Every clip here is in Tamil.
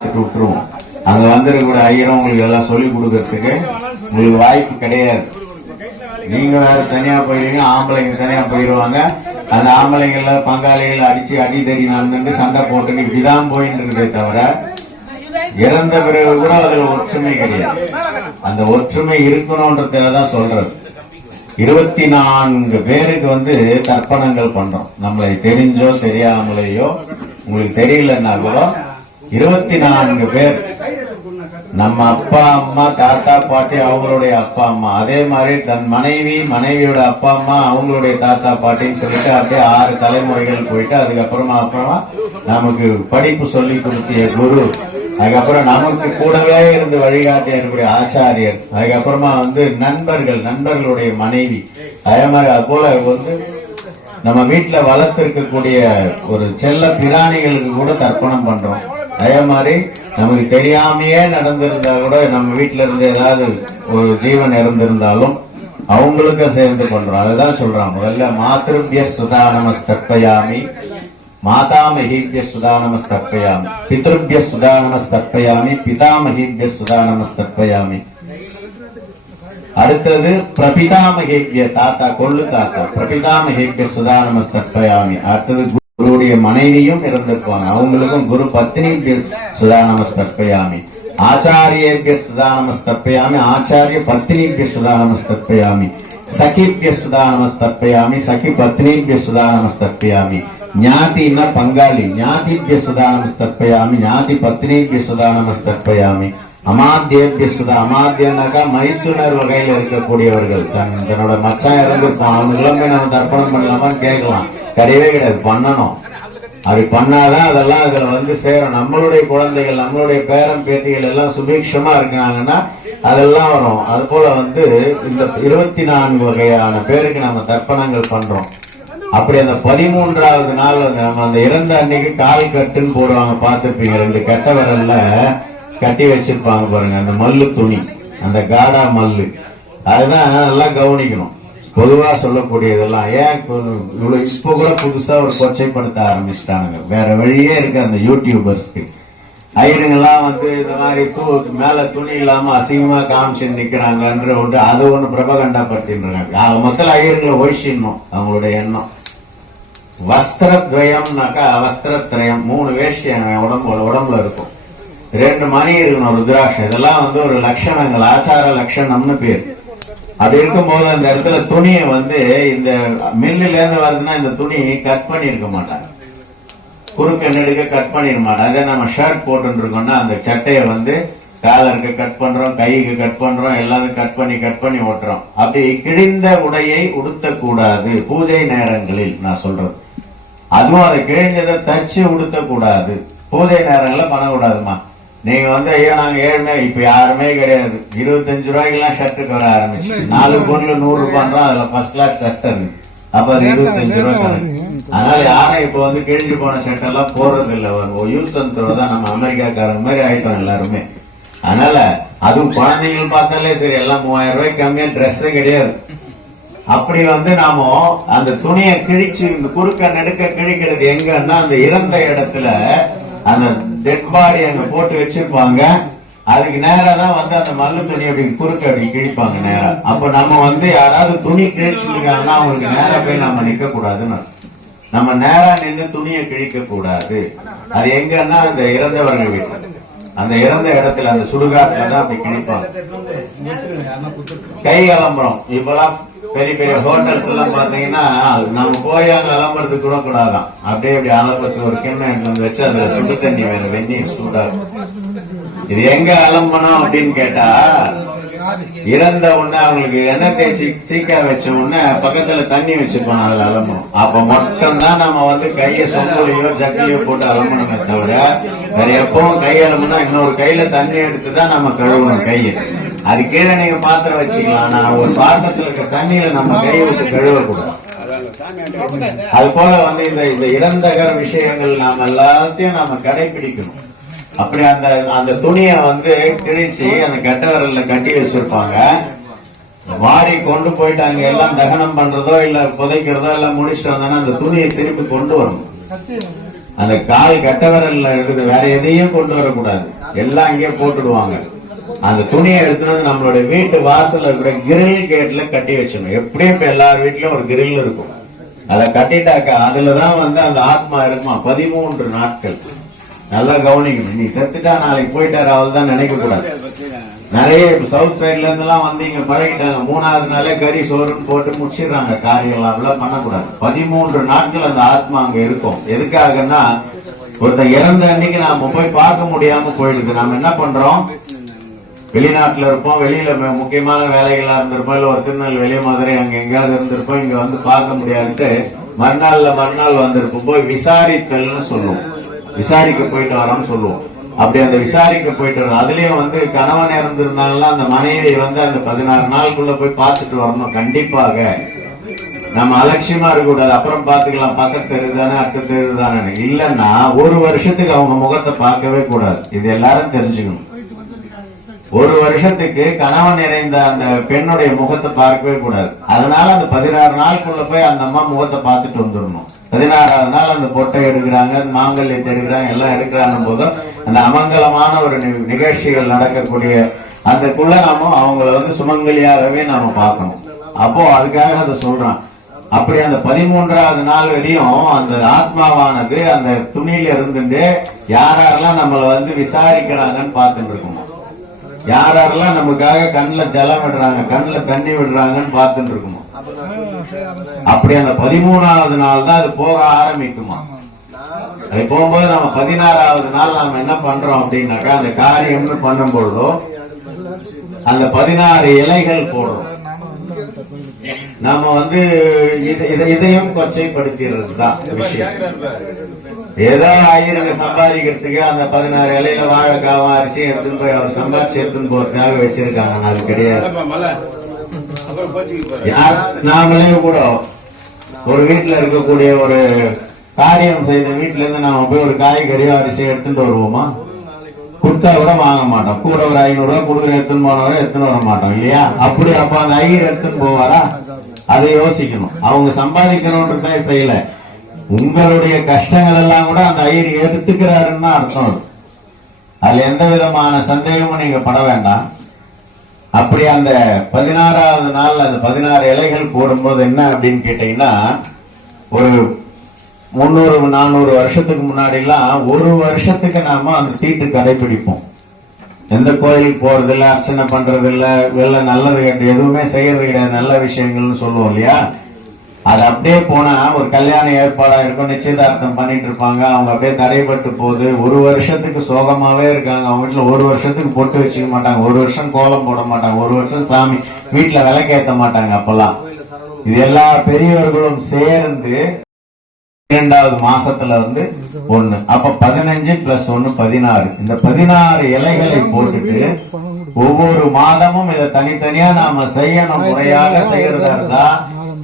விட்டுருவோம். அங்க வந்திருக்கக்கூடிய ஐயரும் உங்களுக்கு எல்லாம் சொல்லிக் கொடுக்கறதுக்கு உங்களுக்கு வாய்ப்பு கிடையாது. நீங்க வேற தனியா போயிருவீங்க, ஆம்பளைங்க தனியா போயிருவாங்க. அந்த ஆம்பளைங்கள பங்காளிகள் அடிச்சு அடிதடி நடந்துட்டு சண்டை போட்டு இப்படிதான் போயிட்டு இருக்குதே தவிர இறந்த பிறகு கூட அதுல ஒற்றுமை கிடையாது. அந்த ஒற்றுமை இருக்கணும்ன்றதான் சொல்றது. 24 பேருக்கு தர்ப்பணங்கள் பண்றோம். நம்மளை தெரிஞ்சோ தெரியாமலேயோ, உங்களுக்கு தெரியலன்னா கூட 24 பேர் நம்ம அப்பா அம்மா தாத்தா பாட்டி அவங்களுடைய அப்பா அம்மா, அதே மாதிரி தன் மனைவியோட அப்பா அம்மா அவங்களுடைய தாத்தா பாட்டின்னு சொல்லிட்டு அப்படியே 6 தலைமுறைகள் போயிட்டு அப்புறமா நமக்கு படிப்பு சொல்லி கொடுத்திய குரு, அதுக்கப்புறம் நமக்கு கூடவே இருந்து வழிகாட்டி இருக்கக்கூடிய ஆச்சாரியர், அதுக்கப்புறமா நண்பர்களுடைய மனைவி, அதே மாதிரி அது போல நம்ம வீட்டுல வளர்த்திருக்கக்கூடிய ஒரு செல்ல பிராணிகளுக்கு கூட தர்ப்பணம் பண்றோம். அதே மாதிரி நமக்கு தெரியாமையே நடந்திருந்தா கூட நம்ம வீட்டுல இருந்து ஏதாவது ஒரு ஜீவன் இறந்திருந்தாலும் அவங்களுக்கு சேர்ந்து பண்றோம். அதுதான் சொல்றான். முதல்ல மாத்ருபிய சுதா நமஸ்தர்ப்பயாமி, மாதாமஹீபிய சுதா நமஸ்தர்ப்பயாமி, பித்ருபிய சுதா நமஸ்தர்ப்பயாமி, பிதாமஹீபிய சுதா நமஸ்தர்ப்பயாமி. அடுத்தது பிரபிதாமஹேபிய தாத்தா, கொள்ளு தாத்தா, பிரபிதாமஹேபிய சுதா நமஸ்தர்ப்பயாமி. அடுத்தது குருடைய மனைவியும் இருந்திருப்பாங்க, அவங்களுக்கும் குரு பத்னி சுதா நமஸ்தர்ப்பயாமி. ஆச்சாரியேபிய சுதா நமஸ்தர்ப்பயாமி, ஆச்சாரிய பத்னிபிய சுதா நமஸ்தர்ப்பயாமி. சகிபிய சுதா நமஸ்தர்ப்பயாமி, சகி பத்னிபிய சுதா நமஸ்தர்ப்பயாமி. ஞாதினா பங்காளி, ஞாதிபிய சுதா நமஸ்தர்ப்பயாமி, ஞாதி பத்னிபிய சுதா நமஸ்தர்ப்பயாமி. அமாத்தியபிய சுதா, அமாத்தியனாக்கா மைத்துனர் வகையில் இருக்கக்கூடியவர்கள், தன்னோட மச்சான் இறந்திருப்பான், அவனுக்கு நம்ம தர்ப்பணம் பண்ணலாமான்னு கேட்கலாம். கிடையவே கிடையாது, பண்ணணும். அப்படி பண்ணாதான் அதெல்லாம் அதுல சேரும். நம்மளுடைய குழந்தைகள், நம்மளுடைய பேரன் பேத்திகள் எல்லாம் சுபீட்சமா இருக்கிறாங்கன்னா அதெல்லாம் வரும். அது போல இந்த 24 வகையான பேருக்கு நம்ம தர்ப்பணங்கள் பண்றோம். அப்படி அந்த 13வது நாள் நம்ம அந்த இறந்த அன்னைக்கு கால் கட்டுன்னு போடுவாங்க, பார்த்துருப்பீங்க. 2 கட்ட விரல்ல கட்டி வச்சிருப்பாங்க பாருங்க, அந்த மல்லு துணி, அந்த காடா மல்லு. அதுதான் நல்லா கவனிக்கணும். பொதுவா சொல்லக்கூடியதெல்லாம் ஏன் இப்ப கூட புதுசா ஒரு கொச்சைப்படுத்த ஆரம்பிச்சிட்டானுங்க. வேற வழியே இருக்கு அந்த யூடியூபர்ஸ்க்கு. ஐயருங்கெல்லாம் இந்த மாதிரி மேல துணி இல்லாம அசிங்கமா காமிச்சு நிக்கிறாங்கன்ற அது ஒண்ணு பிரபகண்டா படுத்தின்றாங்க. மொத்தம் ஐயருங்களை ஒழிச்சிடணும் அவங்களுடைய எண்ணம். வஸ்திரத்வயம்னாக்கா வஸ்திரத்ரயம், 3 வேஷ்டி உடம்புல இருக்கும், 2 மணி இருக்கணும், ருத்ராட்சம். இதெல்லாம் ஒரு லட்சணங்கள், ஆச்சார லட்சணம்னு பேர். அப்படி இருக்கும்போது அந்த இடத்துல துணியை இந்த மில்லுல இருந்து வருதுன்னா இந்த துணி கட் பண்ணிருக்க மாட்டாங்க, குறுக்க நெடுக்க கட் பண்ணிட மாட்டாங்க. அதே நம்ம ஷர்ட் போட்டு இருக்கோம்னா அந்த சட்டையை காலருக்கு கட் பண்றோம், கைக்கு கட் பண்றோம், எல்லாத்தையும் கட் பண்ணி ஓட்டுறோம். அப்படி கிழிந்த உடையை உடுத்தக்கூடாது பூஜை நேரங்களில். நான் சொல்றது அதுவும் அதை கிழிஞ்சதை தச்சு உடுத்தக்கூடாது, பூஜை நேரங்களில் பண்ணக்கூடாதுமா. நீங்க ஐயோ நாங்க ஏழுமே இப்ப யாருமே கிடையாது, 25 ரூபாய்க்கெல்லாம் ஷர்ட்டுக்கு வர ஆரம்பிச்சு. 4 பொருள் 100 ரூபாய், அதுல ஃபர்ஸ்ட் கிளாஸ் ஷர்ட் இருக்கு, அப்ப அது 25 ரூபாய். அதனால யாரும் இப்ப கிழிஞ்சு போன ஷர்ட் எல்லாம் போடுறது இல்ல, யூஸ் அண்ட் த்ரோ தான். நம்ம அமெரிக்காக்காரங்க மாதிரி ஆயிட்டோம் எல்லாருமே. அதனால அதுவும் குழந்தைகள் பார்த்தாலே சரி, எல்லாம் 3000 ரூபாய்க்கு கம்மியா ட்ரெஸ் கிடையாது. அப்படி நாம அந்த துணியை கிழிச்சு இந்த குறுக்க நெடுக்க கிழிக்கிறது எங்கன்னா அந்த இறந்த இடத்துல அந்த டெட் பாடி அங்க போட்டு வச்சிருப்பாங்க. அதுக்கு நேரா தான் அந்த மல்லு துணி அப்படி குறுக்க அப்படி கிழிப்பாங்க நேரா. அப்ப நம்ம யாராவது துணி கிழிச்சுருக்காங்கன்னா அவங்களுக்கு நேரா போய் நம்ம நிக்க கூடாதுன்னு, நம்ம நேரா நின்று துணியை கிழிக்க கூடாது. அது எங்கன்னா அந்த இறந்தவர்கள் வீட்டு, அந்த இறந்த இடத்துல அந்த சுடுகாட்டுல தான் அப்படி கிழிப்பாங்க. கை அலம்பரம் இப்பெல்லாம் பெரிய பெரிய ஹோட்டல்ஸ் எல்லாம் பாத்தீங்கன்னா நம்ம போய் அங்க அலம்புறதுக்கு கூட கூடாதான். அப்படியே அப்படி அலம்புறதுக்கு ஒரு கிண்ண வச்சு அதுல சுடு தண்ணி வேணும், வெந்நீர் சூடா. இது எங்க அலம்பணும் அப்படின்னு கேட்டா, இறந்த உடனே அவங்களுக்கு எண்ணெய் தேய்ச்சி சீக்கா வச்ச உடனே பக்கத்துல தண்ணி வச்சுக்கணும், அதுல அலம்பணும். அப்ப மட்டும்தான் நம்ம கைய சொம்புலையோ ஜக்கிலையோ போட்டு அலம்பணுமே தவிர வேற எப்பவும் கை அலம்புனா இன்னொரு கையில தண்ணி எடுத்துதான் நம்ம கழுவணும் கையை. அது கீழே நீங்க பாத்திரம் வச்சுக்கலாம், நான் ஒரு பாத்திரத்துல இருக்க தண்ணியில நம்ம கையை வச்சு கழுவக்கூடாது. அது போல இந்த இறந்தகர விஷயங்கள் நாம எல்லாத்தையும் நாம கடைபிடிக்கணும். அப்படி அந்த துணியை கிழிச்சு அந்த கட்ட விரல்ல கட்டி வச்சிருப்பாங்க. வாரி கொண்டு போயிட்டு அங்க எல்லாம் தகனம் பண்றதோ இல்ல புதைக்கிறதோ எல்லாம் முடிச்சுட்டு வந்தாங்கன்னா அந்த துணியை திருப்பி கொண்டு வரணும். அந்த கால் கட்ட விரல்ல இருக்குது, வேற எதையும் கொண்டு வரக்கூடாது, எல்லாம் இங்கே போட்டுடுவாங்க. அந்த துணியை எடுத்துட்டு நம்மளுடைய வீட்டு வாசல்ல இருக்கிற கிரில் கேட்ல கட்டி வச்சிடணும். எப்படியும் இப்ப எல்லார் வீட்லயும் ஒரு கிரில் இருக்கும், அதை கட்டிட்டாக்கா அதுலதான் வந்து அந்த ஆத்மா இருக்குமா 13 நாட்கள். நல்லா கவனிக்கணும். நீ செத்துட்டா நாளைக்கு போயிட்டாரு அவள் தான் நினைக்க கூடாது. நிறைய சவுத் சைட்ல இருந்து எல்லாம் வந்து இங்க பழகிட்டாங்க, 3வது நாளே கறி சோறுன்னு போட்டு முடிச்சிடுறாங்க. காரியம் எல்லாம் பண்ணக்கூடாது. 13 நாட்கள் அந்த ஆத்மா அங்க இருக்கும். எதுக்காகன்னா ஒருத்தர் இறந்த அன்னைக்கு நாம போய் பார்க்க முடியாம போயிடுது. நாம என்ன பண்றோம், வெளிநாட்டுல இருப்போம், வெளியில முக்கியமான வேலைகளா இருந்திருப்போம், இல்ல ஒரு திருநெல்வேலி மதுரை அங்க எங்கேயாவது இருந்திருப்போம், இங்க வந்து பார்க்க முடியாதுட்டு மறுநாள் வந்திருப்போம். போய் விசாரித்தல்னு சொல்லுவோம், விசாரிக்க போயிட்டு வரோம்னு சொல்லுவோம். அப்படி அந்த விசாரிக்க போயிட்டு வரோம். அதுலயும் வந்து கணவன் இறந்திருந்தாங்கன்னா அந்த மனைவி வந்து அந்த 16 நாளுக்குள்ள போய் பார்த்துட்டு வரணும். கண்டிப்பாக நம்ம அலட்சியமா இருக்கக்கூடாது. அப்புறம் பாத்துக்கலாம், பக்கத்து தெருதானே அடுத்த தெருதானே. இல்லன்னா 1 வருஷத்துக்கு அவங்க முகத்தை பார்க்கவே கூடாது. இது எல்லாரும் தெரிஞ்சுக்கணும். 1 வருஷத்துக்கு கணவன் நிறைந்த அந்த பெண்ணுடைய முகத்தை பார்க்கவே கூடாது. அதனால அந்த 16 நாளுக்குள்ள போய் அந்த அம்மா முகத்தை பார்த்துட்டு வந்துடணும். 16வது நாள் அந்த பொட்டை எடுக்கிறாங்க, மாங்கல்யத்தை எடுக்கிறாங்க, எல்லாம் எடுக்கிறாங்க போது அந்த அமங்கலமான ஒரு நிகழ்ச்சிகள் நடக்கக்கூடிய அந்தக்குள்ள நாம அவங்கள வந்து சுமங்கலியாகவே நாம பார்க்கணும். அப்போ அதுக்காக அதை சொல்றான். அப்படி அந்த 13வது நாள் வரையும் அந்த ஆத்மாவானது அந்த துணியில இருந்துட்டு யாரெல்லாம் நம்மள வந்து விசாரிக்கிறாங்கன்னு பார்த்துட்டு இருக்கணும். யாரெல்லாம் நமக்காக கண்ணில் ஜலம் விடுறாங்க, கண்ணில் தண்ணி விடுறாங்கன்னு பார்த்துட்டு இருக்கணும். அப்படி அந்த 13வது நாள் தான் அது போக ஆரம்பிக்குமா. அது போகும்போது நம்ம 16வது நாள் நாம என்ன பண்றோம் அப்படின்னாக்கா, அந்த காரியம்னு பண்ணும் பொழுதோ அந்த 16 இலைகள் போடுறோம். நாம வந்து இதையும் கொச்சைப்படுத்திடுறது தான் விஷயம். ஏதோ ஆயிரங்க சம்பாதிக்கிறதுக்கு அந்த 16 இலையில வாழைக்காவும் அரிசி எடுத்துன்னு போய் அவர் சம்பாதிச்சு எடுத்துன்னு போறதுக்காக வச்சிருக்காங்க. அது கிடையாது. நாமளே கூட ஒரு வீட்டுல இருக்கக்கூடிய ஒரு காரியம் செய்த வீட்டுல இருந்து நாம போய் ஒரு காய்கறியோ அரிசியோ எடுத்துட்டு வருவோமா? கொடுத்தா கூட வாங்க மாட்டோம். கூட ஒரு 500 ரூபாய் கொடுக்குற எடுத்துன்னு போனவரை எடுத்துன்னு வர மாட்டோம் இல்லையா? அப்படி அப்ப அந்த ஐயர் எடுத்துன்னு போவாரா? அதை யோசிக்கணும். அவங்க சம்பாதிக்கணும்ன்றதே செய்யல, உங்களுடைய கஷ்டங்கள் எல்லாம் கூட அந்த ஐயர் எடுத்துக்கிறாருன்னு அர்த்தம். அதுல எந்த விதமான சந்தேகமும் நீங்க பட வேண்டாம். அப்படி அந்த 16வது நாள் அந்த 16 இலைகள் போடும்போது என்ன அப்படின்னு கேட்டீங்கன்னா, ஒரு 300-400 வருஷத்துக்கு முன்னாடி எல்லாம் 1 வருஷத்துக்கு நாம அந்த தீட்டு கடைபிடிப்போம். எந்த கோயிலுக்கு போறது இல்ல, அர்ச்சனை பண்றது இல்ல, வெள்ள நல்லது எதுவுமே செய்யறது கிடையாது, நல்ல விஷயங்கள்னு சொல்லுவோம் இல்லையா? அது அப்படியே போனா ஒரு கல்யாண ஏற்பாடா இருக்கும், நிச்சயதார்த்தம் பண்ணிட்டு இருப்பாங்க, அவங்க அப்படியே தடைப்பட்டு போகுது. 1 வருஷத்துக்கு சோகமாவே இருக்காங்க. அவங்க வீட்டுல 1 வருஷத்துக்கு பொட்டு வச்சுக்க மாட்டாங்க, 1 வருஷம் கோலம் போட மாட்டாங்க, 1 வருஷம் சாமி வீட்டுல விளக்கேற்ற மாட்டாங்க. அப்பெல்லாம் இது எல்லா பெரியவர்களும் சேர்ந்து 2வது மாசத்துல வந்து 1, அப்ப 15 + 1 16. இந்த 16 இலைகளை போட்டுட்டு ஒவ்வொரு மாதமும் இதை தனித்தனியா நாம செய்யணும். முறையாக செய்யறதா இருந்தா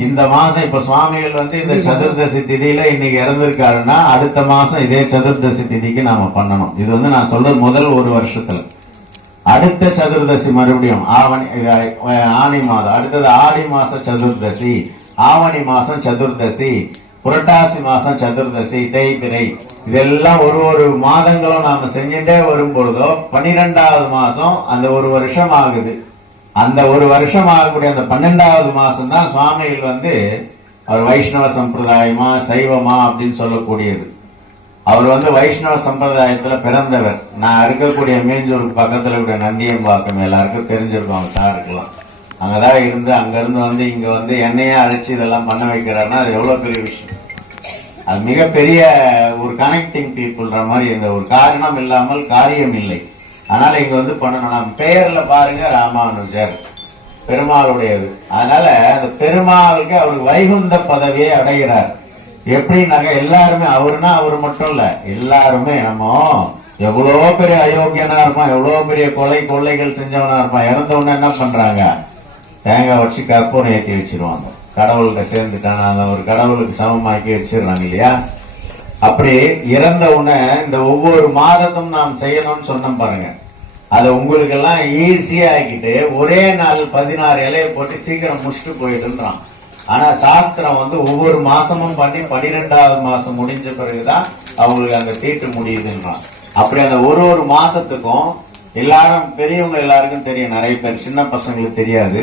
இந்த மாசம் இப்ப சுவாமிகள் வந்து இந்த சதுர்தசி திதியில இன்னைக்கு இறந்திருக்காருன்னா அடுத்த மாசம் இதே சதுர்தசி திதிக்கு நாம பண்ணணும். இது வந்து நான் சொல்றது முதல் 1 வருஷத்துல. அடுத்த சதுர்தசி மறுபடியும் ஆனி மாதம், அடுத்தது ஆடி மாசம் சதுர்தசி, ஆவணி மாசம் சதுர்தசி, புரட்டாசி மாசம் சதுர்தசி, தேய்பிரை, இதெல்லாம் ஒரு மாதங்களும் நாம செஞ்சுட்டே வரும் பொழுதோ 12வது மாசம் அந்த 1 வருஷம் ஆகுது. அந்த 1 வருஷம் ஆகக்கூடிய அந்த 12வது மாசம் தான் சுவாமிகள் வந்து அவர் வைஷ்ணவ சம்பிரதாயமா சைவமா அப்படின்னு சொல்லக்கூடியது. அவர் வந்து வைஷ்ணவ சம்பிரதாயத்துல பிறந்தவர். நான் இருக்கக்கூடிய மீஞ்சூருக்கு பக்கத்துல கூடிய நந்தியம்பாக்கம் எல்லாருக்கும் தெரிஞ்சிருக்கோம் சாருக்கெல்லாம். அங்கதான் இருந்து அங்கிருந்து வந்து இங்க வந்து எண்ணெயே அழைச்சி இதெல்லாம் பண்ண வைக்கிறாருன்னா அது எவ்வளவு பெரிய விஷயம். அது மிகப்பெரிய ஒரு கனெக்டிங் பீப்புள்ன்ற மாதிரி. இந்த ஒரு காரணம் இல்லாமல் காரியம் இல்லை. அதனால இங்க வந்து பண்ணணும். நம்ம பெயர்ல பாருங்க ராமானுஜர் பெருமாளுடையது. அதனால அந்த பெருமாளுக்கு அவருக்கு வைகுந்த பதவியை அடைகிறார். எப்படின்னாக்க எல்லாருமே, அவருன்னா அவர் மட்டும் இல்ல, எல்லாருமே நம்ம எவ்வளவு பெரிய அயோக்கியனா இருப்பான், எவ்வளவு பெரிய கொள்ளைகள் செஞ்சவனா இருப்பான், இறந்தவன என்ன பண்றாங்க, தேங்காய் வச்சு கற்பூரம் ஏற்றி வச்சிருவாங்க. கடவுள்கிட்ட சேர்ந்துட்டான ஒரு கடவுளுக்கு சமமாக்கி வச்சிடறாங்க இல்லையா? அப்படி இறந்த உடனே இந்த ஒவ்வொரு மாதத்தும் நாம் செய்யணும்னு சொன்னோம் பாருங்க. அதை உங்களுக்கு எல்லாம் ஈஸியா ஆக்கிட்டு ஒரே நாள் 16 இலையை போட்டு சீக்கிரம் முடிச்சுட்டு போயிட்டுன்றான். ஆனா சாஸ்திரம் வந்து ஒவ்வொரு மாசமும் பண்ணி 12வது மாசம் முடிஞ்ச பிறகுதான் அவங்களுக்கு அந்த தீட்டு முடியுதுன்னா. அப்படி அந்த ஒரு மாசத்துக்கும் எல்லாரும் பெரியவங்க எல்லாருக்கும் தெரியும், நிறைய பேர் சின்ன பசங்களுக்கு தெரியாது.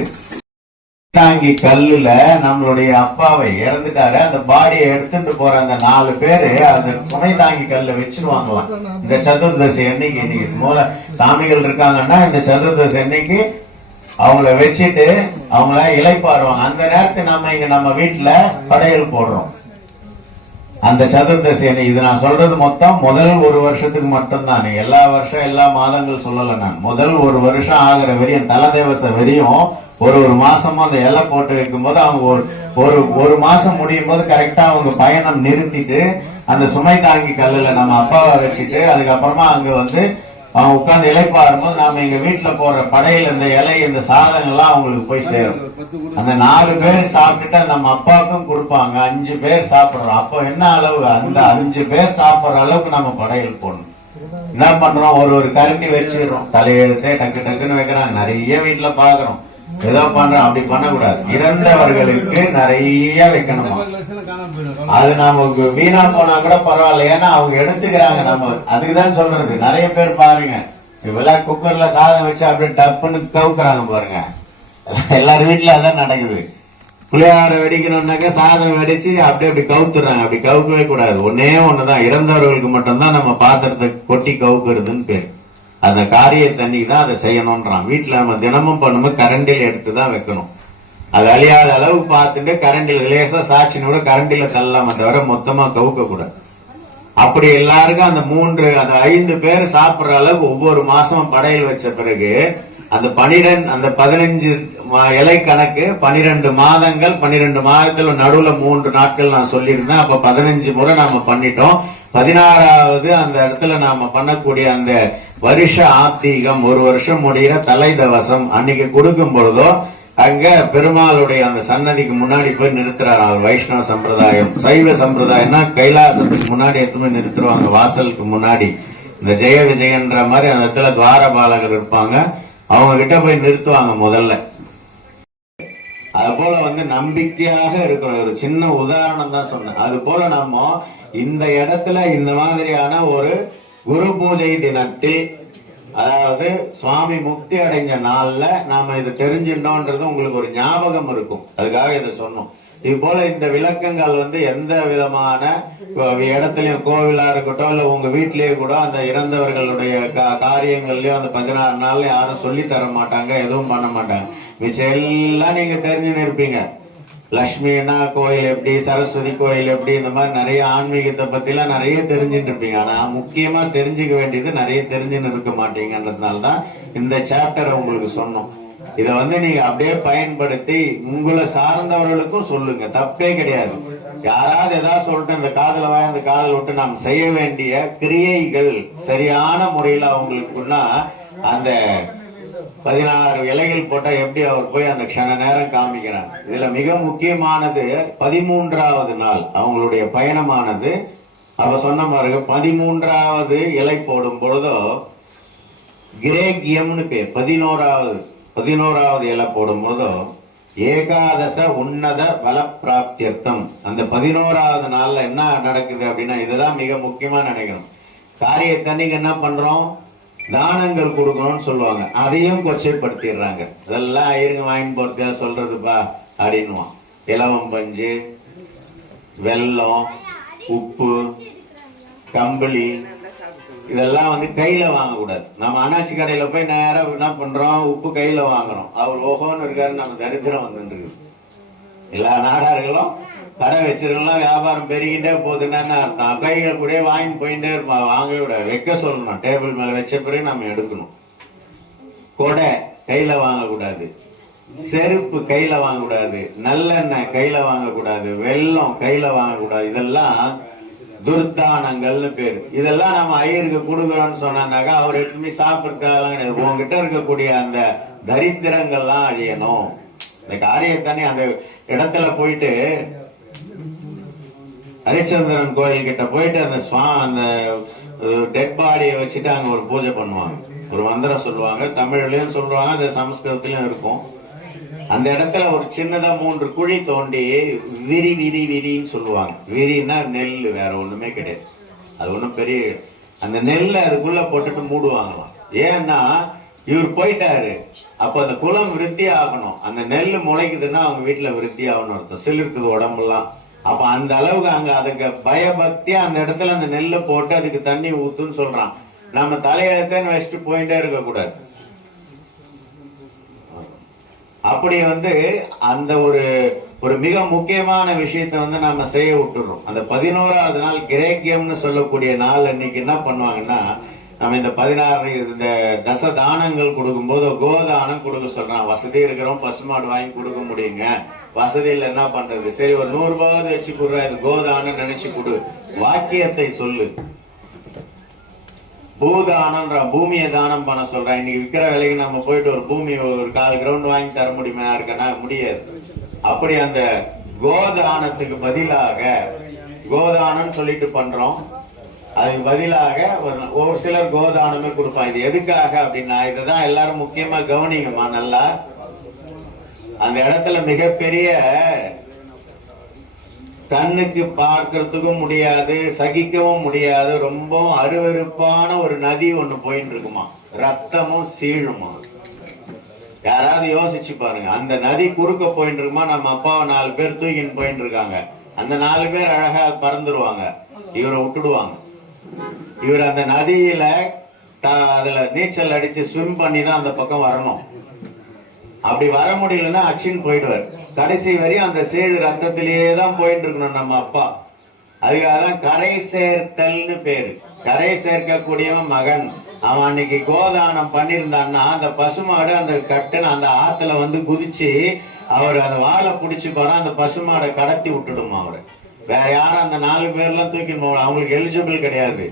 தாங்கி கல்லுல நம்மளுடைய அப்பாவை இறந்துட்டாரு, அந்த பாடியை எடுத்துட்டு போற அந்த 4 பேரு அந்த சுமை தாங்கி கல்ல வச்சிருவாங்களாம். இந்த சதுர்தசி அன்னைக்கு, இன்னைக்கு மூல சாமிகள் இருக்காங்கன்னா இந்த சதுர்தசி அன்னைக்கு அவங்கள வச்சுட்டு அவங்கள இலைப்பாருவாங்க. அந்த நேரத்துக்கு நம்ம இங்க நம்ம வீட்டுல படையல் போடுறோம். அந்த சதுர்தசி அன்னைக்கு, இது நான் சொல்றது மொத்தம் முதல் 1 வருஷத்துக்கு மட்டும்தான், எல்லா வருஷம் எல்லா மாதங்கள் சொல்லல. நான் முதல் 1 வருஷம் ஆகிற வரையும் தலதேவச வரையும் ஒரு மாசமும் அந்த இலை போட்டு வைக்கும் போது அவங்க ஒரு மாசம் முடியும் போது கரெக்டா அவங்க பயணம் நிறுத்திட்டு அந்த சுமை தாங்கி கல்லுல நம்ம அப்பாவை வச்சுட்டு அதுக்கப்புறமா அங்க வந்து அவங்க உட்கார்ந்து இலைப்பாரும் போது நாம எங்க வீட்டுல போடுற படையில இந்த இலை இந்த சாதங்கள்லாம் அவங்களுக்கு போய் சேரும். அந்த 4 பேர் சாப்பிட்டுட்டு நம்ம அப்பாவுக்கும் கொடுப்பாங்க. 5 பேர் சாப்பிடுறோம். அப்போ என்ன அளவு, அந்த 5 பேர் சாப்பிடுற அளவுக்கு நம்ம படையல் போடணும். என்ன பண்றோம், ஒரு கருத்தி வச்சிடறோம், தலையெழுத்தே டக்கு டக்குன்னு வைக்கிறாங்க. நிறைய வீட்டுல பாக்குறோம். ஏதோ பண்றோம், அப்படி பண்ணக்கூடாது. இறந்தவர்களுக்கு நிறைய வைக்கணுமா. அது நமக்கு வீணா போனா கூட பரவாயில்ல, ஏன்னா அவங்க எடுத்துக்கிறாங்க. நம்ம அதுக்குதான் சொல்றது. நிறைய பேர் பாருங்க, இவெல்லாம் குக்கர்ல சாதம் வச்சு அப்படியே டப்புன்னு கவுக்குறாங்க பாருங்க. எல்லாரும் வீட்டுல அதான் நடக்குது. புளியார வெடிக்கணும்னாக்க சாதம் வெடிச்சு அப்படி கவுத்துறாங்க. அப்படி கவுக்கவே கூடாது. ஒண்ணுதான், இறந்தவர்களுக்கு மட்டும்தான் நம்ம பாத்திரத்தை கொட்டி கவுக்குறதுன்னு பேர். அந்த காரிய தண்ணிக்கு தான் அதை செய்யணும்ன்றான். வீட்டுல நம்ம தினமும் பண்ணும்போது கரண்டில் எடுத்துதான் வைக்கணும். அது அழியாத அளவு பார்த்துட்டு கரண்டில் லேசா சாட்சின்னு கூட கரண்டில தள்ளலாம தவிர மொத்தமா கவுக்க கூடாது. அப்படி எல்லாருக்கும் அந்த 5 பேர் சாப்பிடுற அளவுக்கு ஒவ்வொரு மாசமும் படையல் வச்ச பிறகு அந்த 15 இலை கணக்கு 12 மாதங்கள், 12 மாதத்துல நடுவுல 3 நாட்கள் நான் சொல்லியிருந்தேன். அப்ப 15 முறை நாம பண்ணிட்டோம். 16வது அந்த இடத்துல நாம பண்ணக்கூடிய அந்த வருஷ ஆப்தீகம், 1 வருஷம் முடிகிற தலை தவசம் அன்னைக்கு கொடுக்கும் பொழுதோ அங்க பெருமாளுடைய அந்த சன்னதிக்கு முன்னாடி போய் நிறுத்துறாரு. அவர் வைஷ்ணவ சம்பிரதாயம். சைவ சம்பிரதாயம்னா கைலாசத்துக்கு முன்னாடி எத்துமே நிறுத்துருவாங்க, வாசலுக்கு முன்னாடி. இந்த ஜெய விஜயன்ற மாதிரி அந்த இடத்துல துவாரபாலகர் இருப்பாங்க, அவங்க கிட்ட போய் நிறுத்துவாங்க முதல்ல. அது போல வந்து நம்பிக்கையாக இருக்கிற ஒரு சின்ன உதாரணம் தான் சொன்னேன். அது போல நம்ம இந்த இடத்துல இந்த மாதிரியான ஒரு குரு பூஜை தினத்தில், அதாவது சுவாமி முக்தி அடைஞ்ச நாள்ல நாம இதை தெரிஞ்சிட்டோம்ன்றது உங்களுக்கு ஒரு ஞாபகம் இருக்கும். அதுக்காக இதை சொன்னோம். இது போல இந்த விளக்கங்கள் வந்து எந்த விதமான இடத்துலயும், கோவிலா இருக்கட்டும் இல்ல உங்க வீட்லயே கூட அந்த இறந்தவர்களுடைய காரியங்கள்லயும் அந்த 16 நாள்ல யாரும் சொல்லி தர மாட்டாங்க, எதுவும் பண்ண மாட்டாங்க. மிச்சம் எல்லாம் நீங்க தெரிஞ்சுன்னு இருப்பீங்க. லட்சுமினா கோயில் எப்படி, சரஸ்வதி கோயில் எப்படி, இந்த மாதிரி நிறைய ஆன்மீகத்தை பத்தி எல்லாம் நிறைய தெரிஞ்சுட்டு இருப்பீங்க. ஆனா முக்கியமா தெரிஞ்சுக்க வேண்டியது நிறைய தெரிஞ்சுன்னு இருக்க மாட்டீங்கன்றதுனாலதான் இந்த சாப்டரை உங்களுக்கு சொன்னோம். இத வந்து நீங்க அப்படியே பயன்படுத்தி உங்களை சார்ந்தவர்களுக்கும் சொல்லுங்க, தப்பே கிடையாது. யாராவது ஏதாவது சொல்லிட்டு இந்த காதல வாய் இந்த காதல் விட்டு நாம் செய்ய வேண்டிய கிரியைகள் சரியான முறையில் அவங்களுக்குன்னா அந்த 16 இலைகள் போட்டா எப்படி அவர் போய் அந்த க்ஷண நேரம் காமிக்கிறாங்க. இதுல மிக முக்கியமானது 13வது நாள் அவங்களுடைய பயணமானது. அவ சொன்ன மாதிரி 13வது இலை போடும் பொழுதோ கிரேக்கியம்னு பேர். 11வது இலை போடும் பொழுதோ ஏகாதச உன்னத பல பிராப்தியர்த்தம். அந்த 11வது நாள்ல என்ன நடக்குது அப்படின்னா, இதுதான் மிக முக்கியமா நினைக்கணும். காரியத்தன்னைக்கு என்ன பண்றோம், தானங்கள் கொடுக்கணும்னு சொல்லுவாங்க. அதையும் கொச்சைப்படுத்திடுறாங்க. இதெல்லாம் இருங்க வாங்கி போறதா சொல்றதுப்பா அப்படின்னுவான். இலவம் பஞ்சு, வெல்லம், உப்பு, கம்பளி இதெல்லாம் வந்து கையில வாங்கக்கூடாது. நம்ம அண்ணாச்சி கடையில போய் நேரம் என்ன பண்றோம், உப்பு கையில வாங்குறோம். அவர் ஓஹோன்னு இருக்காரு, நம்ம தரித்திரம் வந்துட்டு இருக்கு. எல்லா நாடார்களும் கடை வச்சிருக்கலாம், வியாபாரம் பெருகிட்டே போகுதுன்னு அர்த்தம். கைகள் கூட வாங்கி போயிட்டே இருப்பான். வாங்கவே விடாது, வைக்க சொல்லணும். டேபிள் மேல வச்ச பிறகு நம்ம எடுக்கணும். கொடை கையில வாங்கக்கூடாது, செருப்பு கையில வாங்கக்கூடாது, நல்லெண்ணெய் கையில வாங்கக்கூடாது, வெல்லம் கையில வாங்கக்கூடாது. இதெல்லாம் துர்தானங்கள்னு பேரு. இதெல்லாம் நம்ம ஐயருக்கு கொடுக்குறோம்னு சொன்னாக்கா அவர் எப்பவுமே சாப்பிட்றதெல்லாம் கிடையாது. உங்ககிட்ட இருக்கக்கூடிய அந்த தரித்திரங்கள்லாம் அழியணும். இந்த காரியத்தானே அந்த இடத்துல போயிட்டு ஹரிச்சந்திரன் கோயில் கிட்ட போயிட்டு அந்த டெட் பாடியை வச்சுட்டு அங்க ஒரு பூஜை பண்ணுவாங்க. ஒரு மந்திரம் சொல்லுவாங்க, தமிழ்லயும் சொல்லுவாங்க, அது சமஸ்கிருதத்திலயும் இருக்கும். அந்த இடத்துல ஒரு சின்னதா 3 குழி தோண்டி விரி விரி விரின்னு சொல்லுவாங்க. விரின்னா நெல், வேற ஒண்ணுமே கிடையாது. அது ஒண்ணும் பெரிய, அந்த நெல்லை அதுக்குள்ள போட்டுட்டு மூடுவாங்களாம். ஏன்னா இவர் போயிட்டாரு, அப்ப அந்த குலம் விருத்தி ஆகணும். அந்த நெல் முளைக்குதுன்னா அவங்க வீட்டுல விருத்தி ஆகணும் அர்த்தம். சிலிருக்குது உடம்புலாம். அப்ப அந்த அளவுக்கு அங்க அதுக்கு பயபக்தியா அந்த இடத்துல அந்த நெல்லை போட்டு அதுக்கு தண்ணி ஊத்துன்னு சொல்றான். நம்ம தலையெழுத்தன்னு வச்சுட்டு போயிட்டே இருக்க கூடாது. அப்படி அந்த ஒரு மிக முக்கியமான விஷயத்த நாம செய்ய விட்டுறோம். அந்த 11வது நாள் கிரேக்கியம்னு சொல்லக்கூடிய நாள் அன்னைக்கு என்ன பண்ணுவாங்கன்னா, நம்ம இந்த 16 இந்த தச தானங்கள் கொடுக்கும்போது கோதானம் கொடுக்க சொல்றான். வசதி இருக்கிறோம் பசுமாடு வாங்கி கொடுக்க முடியுங்க, வசதியில் என்ன பண்றது, சரி ஒரு 100 ரூபாவது வச்சு கொடுறா, இது கோதானம் நினைச்சு கொடு, வாக்கியத்தை சொல்லு. பூதானம்ன்ற பூமியை தானம் பண்ண சொல்றேன். இன்னைக்கு விற்கிற விலைக்கு நம்ம போயிட்டு ஒரு பூமி ஒரு 1/4 கிரவுண்ட் வாங்கி தர முடியுமா இருக்கனா? முடியாது. அப்படி அந்த கோதானத்துக்கு பதிலாக, கோதானம் சொல்லிட்டு பண்றோம், அதுக்கு பதிலாக ஒரு சிலர் கோதானமே கொடுப்பாங்க. இது எதுக்காக அப்படின்னா, இதுதான் எல்லாரும் முக்கியமா கவனிங்கம்மா நல்லா. அந்த இடத்துல மிகப்பெரிய கண்ணுக்கு பார்க்கறதுக்கும் முடியாது, சகிக்கவும் முடியாது, ரொம்ப அருவருப்பான ஒரு நதி ஒண்ணு போயிட்டு இருக்குமா, ரத்தமும் சீழுமா. யாராவது யோசிச்சு பாருங்க, அந்த நதி குறுக்க போயிட்டு இருக்குமா, நம்ம அப்பாவை 4 பேர் தூக்கின்னு போயிட்டு இருக்காங்க. அந்த 4 பேர் அழகா பறந்துருவாங்க, இவரை விட்டுடுவாங்க. இவர் அந்த நதியில அதுல நீச்சல் அடிச்சு ஸ்விம் பண்ணி தான் அந்த பக்கம் வரணும். அப்படி வர முடியலன்னா அச்சின்னு போயிடுவார். கடைசி வரையும் அந்த சேடு ரத்தத்திலேயே தான் போயிட்டு இருக்கணும் நம்ம அப்பா. அதுக்காக தான் கரை சேர்த்தல்னு பேரு. கரை சேர்க்கக்கூடியவன் மகன். அவன் அன்னைக்கு கோதானம் பண்ணியிருந்தான்னா அந்த பசுமாடு அந்த கட்டுன அந்த ஆத்துல குதிச்சு அவர் அந்த வாழை பிடிச்சு போனா அந்த பசுமாடை கடத்தி விட்டுடுமா அவரு. வேற யாரும் அந்த 4 பேர்லாம் தூக்கி போகணும், அவங்களுக்கு எலிஜிபிள் கிடையாது.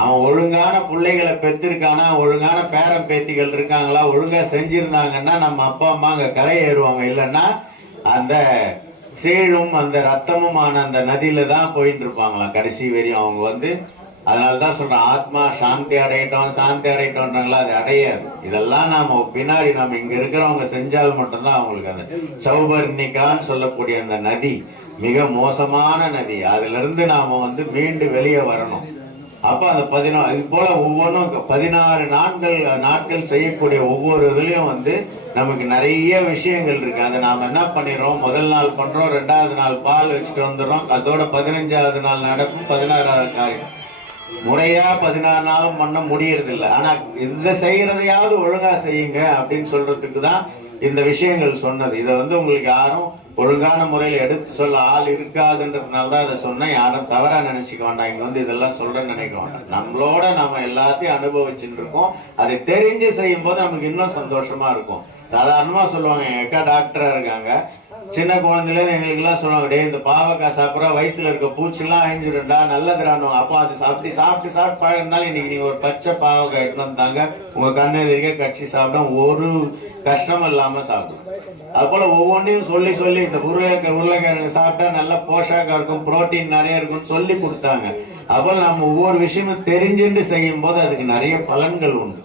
அவன் ஒழுங்கான பிள்ளைகளை பெற்றிருக்கானா, ஒழுங்கான பேரன் பேத்திகள் இருக்காங்களா, ஒழுங்கா செஞ்சிருந்தாங்கன்னா நம்ம அப்பா அம்மா அங்க கரை ஏறுவாங்க. இல்லைன்னா அந்த சீழும் அந்த ரத்தமுமான அந்த நதியில தான் போயிட்டு இருப்பாங்களாம் கடைசி வரையும் அவங்க. அதனாலதான் சொல்றேன், ஆத்மா சாந்தி அடையட்டும் சாந்தி அடையட்டோம்ன்றாங்களா, அது அடையாது. இதெல்லாம் நாம பின்னாடி நம்ம இங்க இருக்கிறவங்க செஞ்சால் மட்டும்தான் அவங்களுக்கு. அந்த சௌபர்ணிகான்னு சொல்லக்கூடிய அந்த நதி மிக மோசமான நதி. அதுல இருந்து நாம மீண்டு வெளியே வரணும். அப்ப அந்த 14 இது போல ஒவ்வொன்றும் 16 நாட்கள் செய்யக்கூடிய ஒவ்வொரு இதுலயும் நமக்கு நிறைய விஷயங்கள் இருக்கு. அதை நாம என்ன பண்ணிடுறோம், முதல் நாள் பண்றோம், 2வது நாள் பால் வச்சுட்டு வந்துடுறோம், அதோட 15வது நாள் நடக்கும், 16வது காரியம். முறையா 16 நாளும் பண்ண முடியறது இல்லை. ஆனா இந்த செய்யறதையாவது ஒழுங்கா செய்யுங்க அப்படின்னு சொல்றதுக்கு தான் இந்த விஷயங்கள் சொன்னது. இதை உங்களுக்கு யாரும் ஒழுங்கான முறையில் எடுத்து சொல்ல ஆள் இருக்காதுன்றதுனால தான் அதை சொன்ன. யாரும் தவறா நினைச்சுக்க வேண்டாம், இங்க இதெல்லாம் சொல்றேன்னு நினைக்க வேண்டாம். நம்மளோட நம்ம எல்லாத்தையும் அனுபவிச்சுட்டு இருக்கோம். அதை தெரிஞ்சு செய்யும் போது நமக்கு இன்னும் சந்தோஷமா இருக்கும். சாதாரணமா சொல்லுவாங்க, எங்க அக்கா டாக்டரா இருக்காங்க, சின்ன குழந்தையில எங்களுக்கு எல்லாம் சொல்லுவாங்க, டே இந்த பாவக்காய் சாப்பிட்றா வயிற்றுல இருக்க பூச்சிலாம் அழிஞ்சிடும்டா, நல்லதுடானோ. அப்போ அது சாப்பிட்டு பழகிருந்தாலும் இன்னைக்கு நீங்க ஒரு பச்சை பாவக்காய் எடுத்து வந்தாங்க, உங்க கண்ணு எதிர்க்க கட்சி சாப்பிட ஒரு கஷ்டம் இல்லாம சாப்பிடும். அது போல ஒவ்வொன்றையும் சொல்லி சொல்லி இந்த உருளைக்கிழங்கு சாப்பிட்டா நல்ல போஷாக்கா இருக்கும், புரோட்டீன் நிறைய இருக்கும்னு சொல்லி கொடுத்தாங்க. அப்போ நம்ம ஒவ்வொரு விஷயமும் தெரிஞ்சுட்டு செய்யும் போது அதுக்கு நிறைய பலன்கள் உண்டு.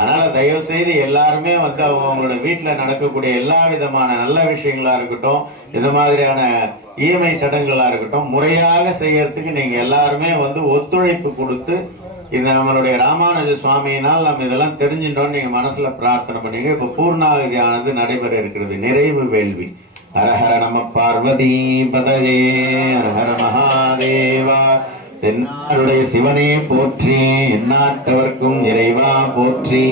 அதனால தயவு செய்து எல்லாருமே அவங்களோட வீட்டுல நடக்கக்கூடிய எல்லா விதமான நல்ல விஷயங்களா இருக்கட்டும், இந்த மாதிரியான ஈமை சடங்குகளா இருக்கட்டும், முறையாக செய்யறதுக்கு நீங்க எல்லாருமே ஒத்துழைப்பு கொடுத்து இந்த நம்மளுடைய ராமானுஜ சுவாமியினால் நம்ம இதெல்லாம் தெரிஞ்சிட்டோம் நீங்க மனசுல பிரார்த்தனை பண்ணீங்க. இப்ப பூர்ணாவதியானது நடைபெற இருக்கிறது, நிறைவு வேள்வி. ஹரஹர நம பார்வதி பதஜே, ஹரஹர மகாதேவா. தென்னாடுடைய சிவனே போற்றி, எந்நாட்டவர்க்கும் இறைவா போற்றி,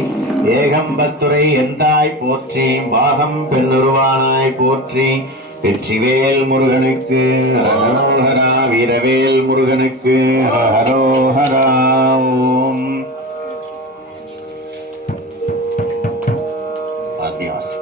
ஏகம்பத்துரை எந்தாய் போற்றி, பாகம் பெண்ணுருவானாய் போற்றி, வெற்றிவேல் முருகனுக்கு ஹரோஹரா, வீரவேல் முருகனுக்கு ஹரோஹரா. ஓம் ஆத்யாஸ்.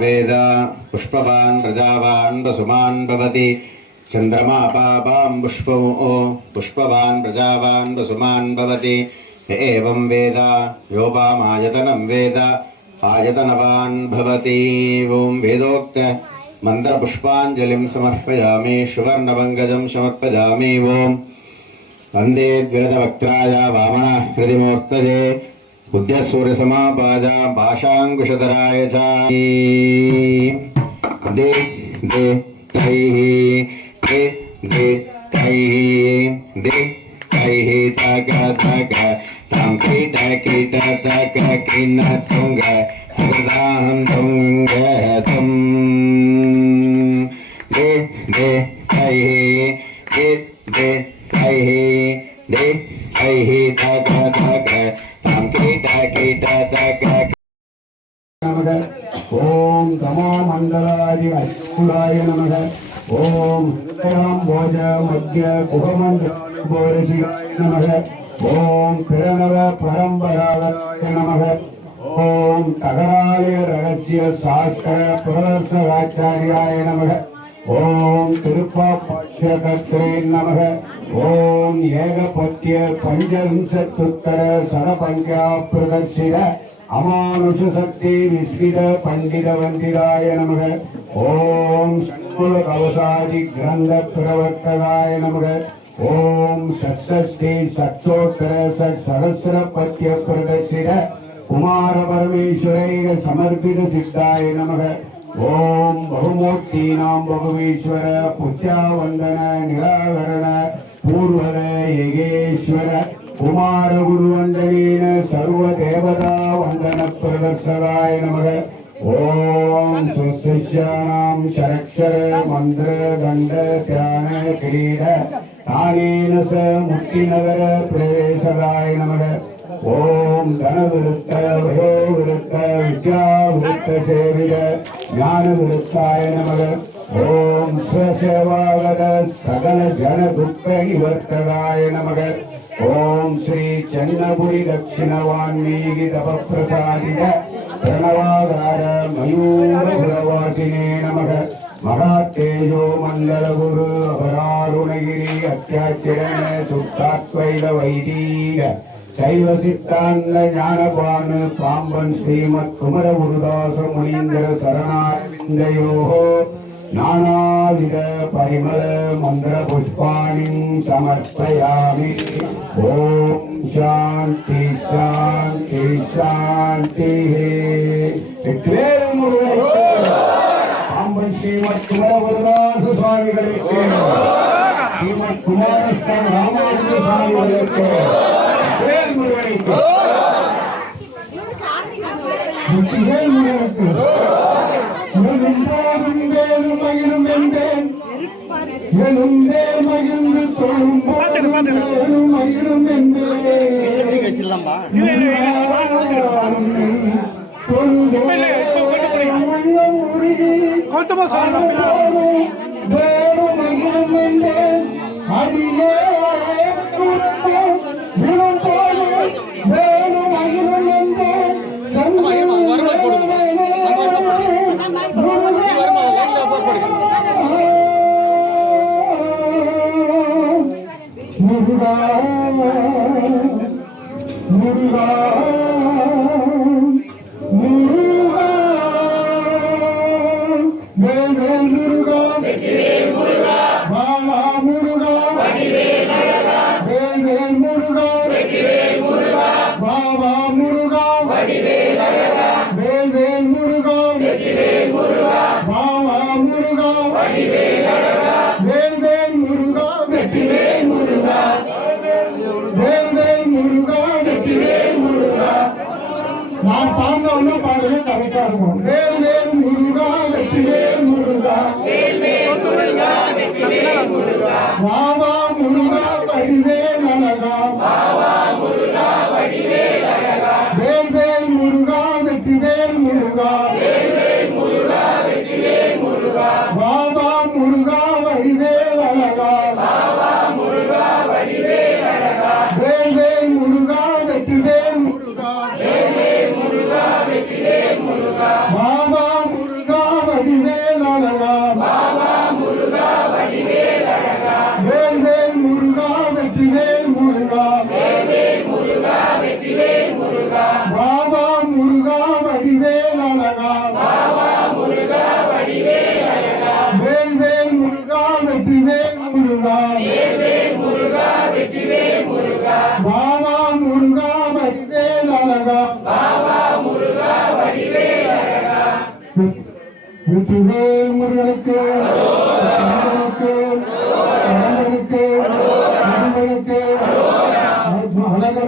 वेद पुष्पवान् प्रजावान् वसुमान् भवति चंद्रमा पापां पुष्पवान् प्रजावान् वसुमान् भवति एवं वेद योपामायतनं वेद आयतनवान् भवति। ओं वेदोक्त मन्त्रपुष्पाञ्जलिं समर्पयामि सुवर्णपङ्कजं समर्पयामि। ओं वन्दे द्विरदवक्त्राय वामनाकृतिमूर्तये उद्यसूर्यसमापाय पाशाङ्कुशधराय च दे दे तैः दे दे तैः दे तैः तक तक तं कीट कीट तक किन्न तुंग सदां तुंग तं दे दे तैः दे दे तैः दे तैः तक तक तं कीट कीट तक नमः। ओम नमो मंगलाय अच्युताय नमः। ओम भोज मध्य कुहमंडलोरसिकाय नमः। ओम प्रणव परंपराय नमः। ओम तगरालय रहस्य शास्त्र प्रदर्शनाचार्याय नमः। ओम तिरुपापाक्ष्यकर्त्रे नमः। ओम एकपत्य पंचविंशत्युत्तर शतपंचा प्रदर्शित अमानुष शक्ति विस्मित पंडित वंदिताय नमः। ओम षण्मुल कवसादि ग्रंथ प्रवर्तकाय नमः। ओम षट्षष्टि षट्सोत्तर षट्सहस्र पद्य प्रदर्शित कुमार परमेश्वरैः समर्पित सिद्धाय नमः। ओम बहुमूर्तीनां बहुवेश्वर पूजा वंदन निराकरण पूर्वद यज्ञेश्वर कुमार गुरुवंदनेन सर्वदेवता वंदन प्रदर्शनाय नमः। ओम सुशिष्याणां षडक्षर मंत्र दंड ध्यान क्रीड तानेन स मुक्तिनगर प्रवेशकाय नमः। ओम धनविरुद्ध वयोविरुद्ध विद्याविरुद्ध सेवित ज्ञानविरुद्धाय नमः। ओम स्वसेवागत सकल जन दुःख निवर्तकाय नमः। ओम श्री चन्नपुरी दक्षिणवाल्मीकि तपप्रसादित प्रणवागार मयूरपुरवासिने नमः। महातेजो मंडल गुरु अपरारुणगिरी अत्याचरण सुक्तात्वैल वैदिक शैव सिद्धांत ज्ञानपान पांबन श्रीमत् कुमर गुरुदास मुनीन्द्र शरणारविन्दयोः नानाविध परिमल मंत्र पुष्पाणि समर्पयामि। ओम शांति शांति शांति। पांबन श्रीमत् कुमर गुरुदास स्वामिகளுக்கு श्रीमत् कुमारस्वामी रामानुज स्वामिகளுக்கு मुरुगனுக்கு मुरुगனுக்கு மகிழும் என்றேன் எழுந்தே மகிழ்ந்து தொழும் மகிழும் மகிழும் என்றேன் அதிலே விழும் போது வேணும் மகிழும் என்றேன் முருகா முருகா முருகா வேல் முருகா பாலா முருகா வேல் முருகா பாபா முருகா வேல் முருகா பாபா முருகா வேல் முருகா வெற்றிவேல் முருகா வேல் முருகா வெற்றிவேல் முருகா. நான் பாடின ஒன்னும் பாடுறது கரெக்டா இருக்கும். வேல் முருகா வெற்றிவேல் முருகா பாபா முருகா வடிவேல் அழகா வேல் முருகா வெற்றிவேல் முருகா பாபா முருகா வடிவேல் அழகா வேல் முருகா வெற்றிவேல் முருகா பாபா முருகா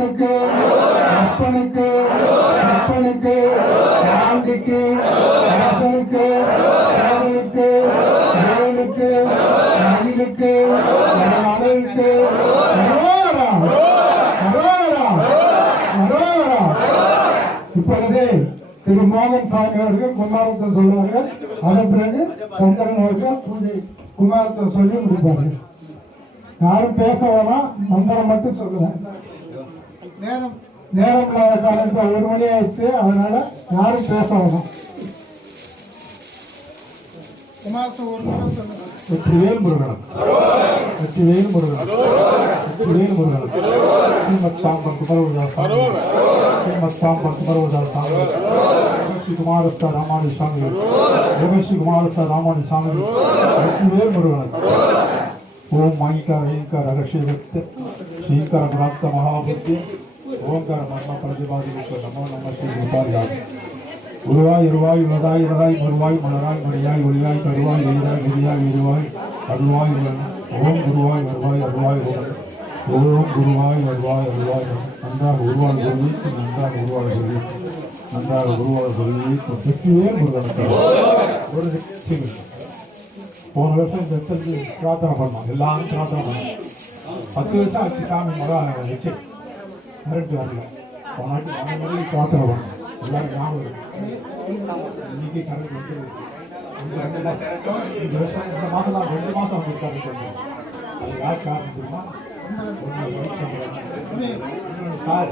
அப்பனுக்கு அப்பனுக்கு அப்பனுக்கு ஆண்டிக்கு அரசனுக்கு சேவலுக்கு வேலுக்கு மயிலுக்கு மலைக்கு அரோகரா அரோகரா அரோகரா. இப்பொழுது திரு மோகன் சாமி அவர்கள் குமாரத்தை சொல்வார்கள். அதன் பிறகு சங்கரன் அவர்கள் பூஜை குமாரத்தை சொல்லி முடிப்பார்கள். யாரும் பேச வேணாம், மந்திரம் மட்டும் சொல்லுவேன். நேரம் இல்லாத காலத்துல 1 மணி ஆயிடுச்சு, அதனால யாரும் பேச வேணாம். குமாரத்தை ஒரு நிமிடம் சொல்லுங்க. வெற்றிவேல் முருகன், வெற்றிவேல் முருகன், வெற்றிவேல் முருகன். ஸ்ரீமத் சாம்பன் குமரகுருதாஸ் சாமி, ஸ்ரீமத் சாம்பன் குமரகுருதாஸ் சாமி, ஸ்ரீ குமாரஸ்தா ராமானி சாமி, ஸ்ரீ குமாரஸ்தா ராமானி சாமி, வெற்றிவேல் முருகன். ஓம் மாயிகார ஈங்கார ரகசியவத்து ஸ்ரீகார பிராப்த மகாபுத்தி ஓங்கார மர்ம பிரதிபாதிக்கு நமோ நம ஸ்ரீ உபாரியாய். உருவாய் இருவாய் உலதாய் உலதாய் மறுவாய் மலராய் மணியாய் ஒளியாய் கருவாய் எயிராய் விரியாய் இருவாய் அருவாய் உலன். ஓம் குருவாய் வருவாய் அருவாய் உலன். ஓம் குருவாய் வருவாய் அருவாய் நன்றாக உருவாய் சொல்லி நன்றாக உருவாய் சொல்லி நன்றாக உருவாய் சொல்லி வெற்றியே முருகனுக்கு ஒரு போன வருஷம் இந்த இடத்துக்கு பிரார்த்தனை பண்ணோம். எல்லாரும் பிரார்த்தனை பண்ணோம். 10 வருஷம் ஆச்சு சாமி மகா வச்சு கரண்ட் வரல. போனாட்டி அந்த மாதிரி பிரார்த்தனை பண்ணோம். எல்லாரும் ஞாபகம் இன்னைக்கு கரண்ட் வந்து இந்த வருஷம் இந்த மாதம் தான் 2 மாதம் வந்து கரண்ட் வந்தோம். அது யார் காரணம் தெரியுமா? சார்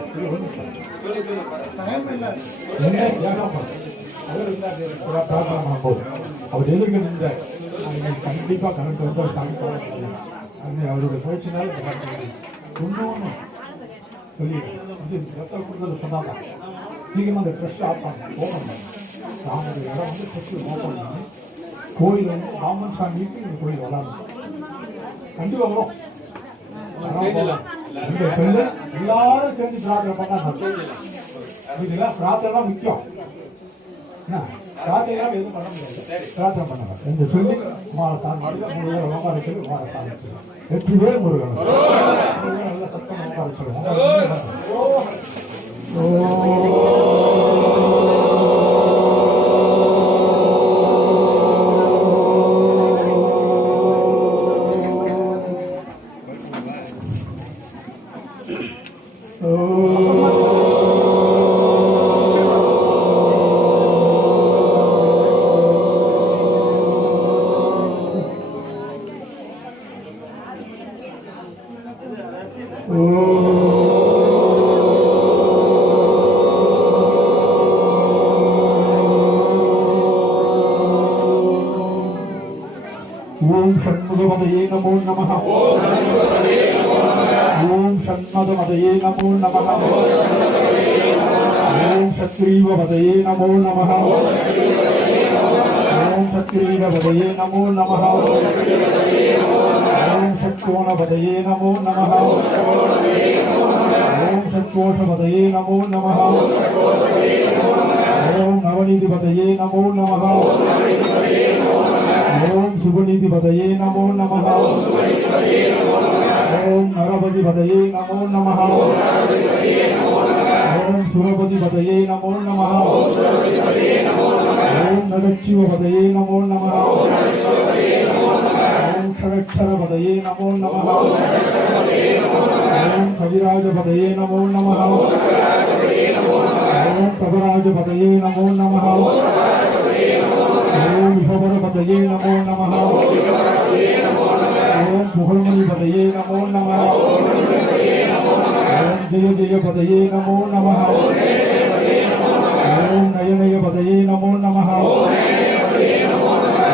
பிரார்த்தனை பண்ண போது அவர் எதிர்க்க நின்ற கண்டிப்பாக கரண்ட் வந்து அது அவருடைய முயற்சினால இன்னொன்று சொல்லி ரத்தம் கொடுத்தது சொன்னாங்க. சீக்கிரமாக அந்த ட்ரெஸ்ட் ஆஃப் பண்ண ஓப்பன் அவங்களுடைய இடம் வந்து ட்ரெஸ்ட் ஓப்பன் பண்ணி கோயில் வந்து ராமன் சாமிக்கு இந்த கோயில் வராது கண்டிப்பாக வரும். எல்லாரும் சேர்ந்து பிரார்த்தனை பண்ணாங்க. பிரார்த்தனை முக்கியம். பிரார்த்தனைலாம் எதுவும் பண்ண முடியாது. பிரார்த்தனை பண்ணாங்க என்று சொல்லி குமாரசாமி ஓங்கார சொல்லி குமாரசாமி வெற்றிவே முருகன் நல்ல சத்தம் ஓங்கார சொல்லுவோம். ஓம் ஷண்முகமதயே நமோ நமः. ஓம் ஷண்மதமதயே நமோ நமः. ஓம் சக்ரீவமதயே நமோ நமः. ஓம் சக்ரீவமதயே நமோ நமः. ஓம் சத்கோணமதயே நமோ நமः. ஓம் சத்கோஷமதயே நமோ நமः. ஓம் நவநீதிபதயே நமோ நமः. ஓம் சுபநிதிபதயே நமோ நமः. ஓம் நரபதிபதயே நமோ நமः. ஓம் சுரபதிபதயே நமோ நமः. ஓம் நகச்சிவபதயே நமோ நமः. ஓம் ஷடக்ஷரபதயே நமோ நமः. ஓம் கவிராஜபதயே நமோ நமः. ஓம் கவராஜபதயே நமோ நமः. ஓம் விபவரபதயே நமோ நமः. ஓம் புகழ்மணிபதயே நமோ நமः. ஓம் ஜெய ஜெயபதயே நமோ நமः. ஓம் நயனயபதயே நமோ நமः.